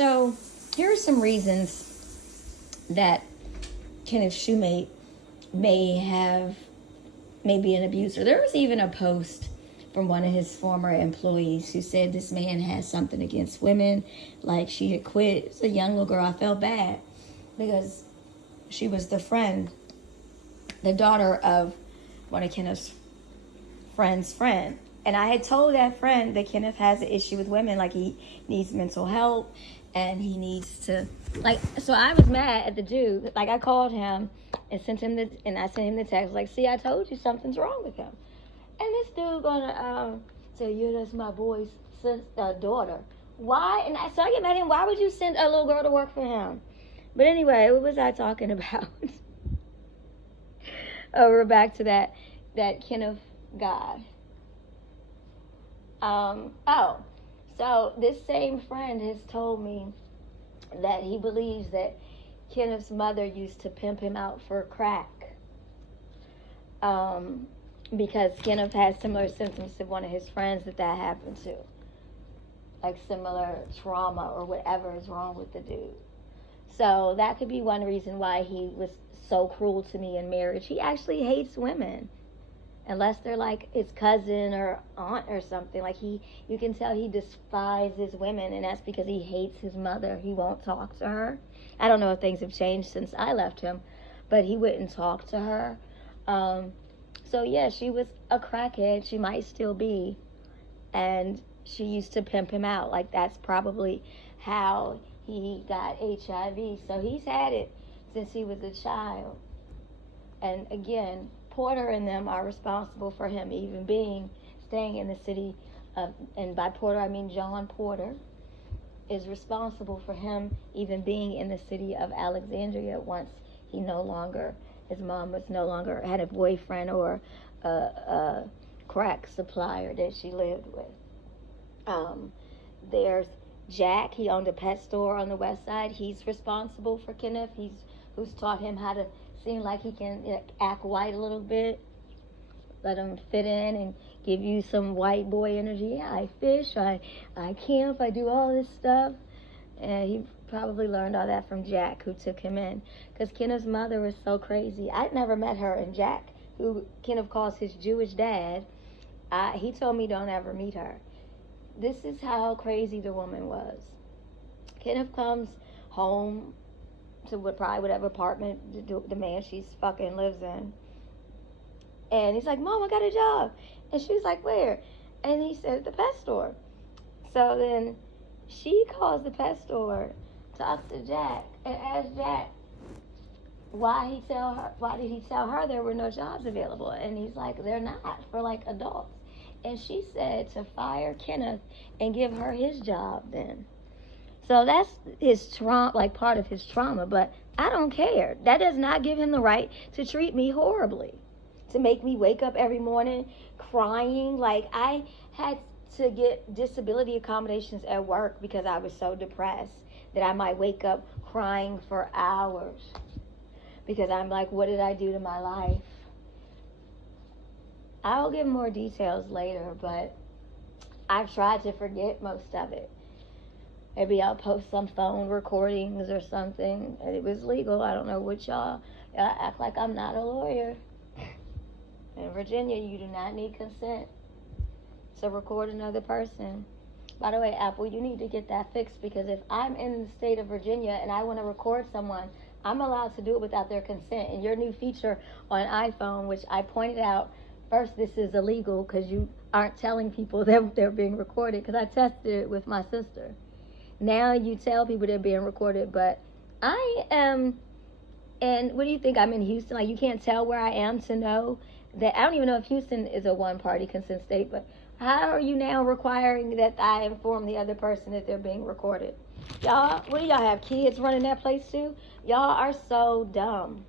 So here are some reasons that Kenneth Shumate may be an abuser. There was even a post from one of his former employees who said this man has something against women, like she had quit. It's a young little girl. I felt bad because she was the daughter of one of Kenneth's friend's friend. And I had told that friend that Kenneth has an issue with women, like he needs mental help and he needs to, like, so I was mad at the dude. Like, I called him and I sent him the text, like, see, I told you something's wrong with him. And this dude gonna say, yeah, that's my boy's daughter. Why? And so I get mad at him. Why would you send a little girl to work for him? But anyway, what was I talking about? Oh, we're back to that Kenneth guy. So this same friend has told me that he believes that Kenneth's mother used to pimp him out for crack. Because Kenneth has similar symptoms to one of his friends that happened to. Like similar trauma or whatever is wrong with the dude. So that could be one reason why he was so cruel to me in marriage. He actually hates women. Unless they're like his cousin or aunt or something. Like you can tell he despises women, and that's because he hates his mother. He won't talk to her. I don't know if things have changed since I left him, but he wouldn't talk to her. So yeah, she was a crackhead. She might still be. And she used to pimp him out. Like that's probably how he got HIV. So he's had it since he was a child. And again, Porter and them are responsible for him even staying in the city of, and by Porter I mean John Porter, is responsible for him even being in the city of Alexandria once his mom was no longer had a boyfriend or a crack supplier that she lived with. There's Jack. He owned a pet store on the west side. He's responsible for Kenneth. Who's taught him how to seem like he can act white a little bit. Let him fit in and give you some white boy energy. Yeah, I fish, I camp, I do all this stuff. And he probably learned all that from Jack, who took him in. Because Kenneth's mother was so crazy. I'd never met her. And Jack, who Kenneth calls his Jewish dad, he told me don't ever meet her. This is how crazy the woman was. Kenneth comes home to whatever apartment the man she's fucking lives in. And he's like, Mom, I got a job. And she was like, where? And he said, the pet store. So then she calls the pet store, talks to Jack, and asks Jack why did he tell her there were no jobs available? And he's like, they're not for like adults. And she said to fire Kenneth and give her his job then. So that's his trauma, like part of his trauma, but I don't care. That does not give him the right to treat me horribly, to make me wake up every morning crying. Like I had to get disability accommodations at work because I was so depressed that I might wake up crying for hours because I'm like, what did I do to my life? I'll give more details later, but I've tried to forget most of it. Maybe I'll post some phone recordings or something. It was legal. I don't know what y'all act like I'm not a lawyer. In Virginia, you do not need consent to record another person. By the way, Apple, you need to get that fixed because if I'm in the state of Virginia and I want to record someone, I'm allowed to do it without their consent. And your new feature on iPhone, which I pointed out, first, this is illegal because you aren't telling people that they're being recorded because I tested it with my sister. Now you tell people they're being recorded, but I am, and what do you think? I'm in Houston. Like, you can't tell where I am to know that. I don't even know if Houston is a one-party consent state, but how are you now requiring that I inform the other person that they're being recorded? Y'all, what do y'all have, kids running that place too? Y'all are so dumb.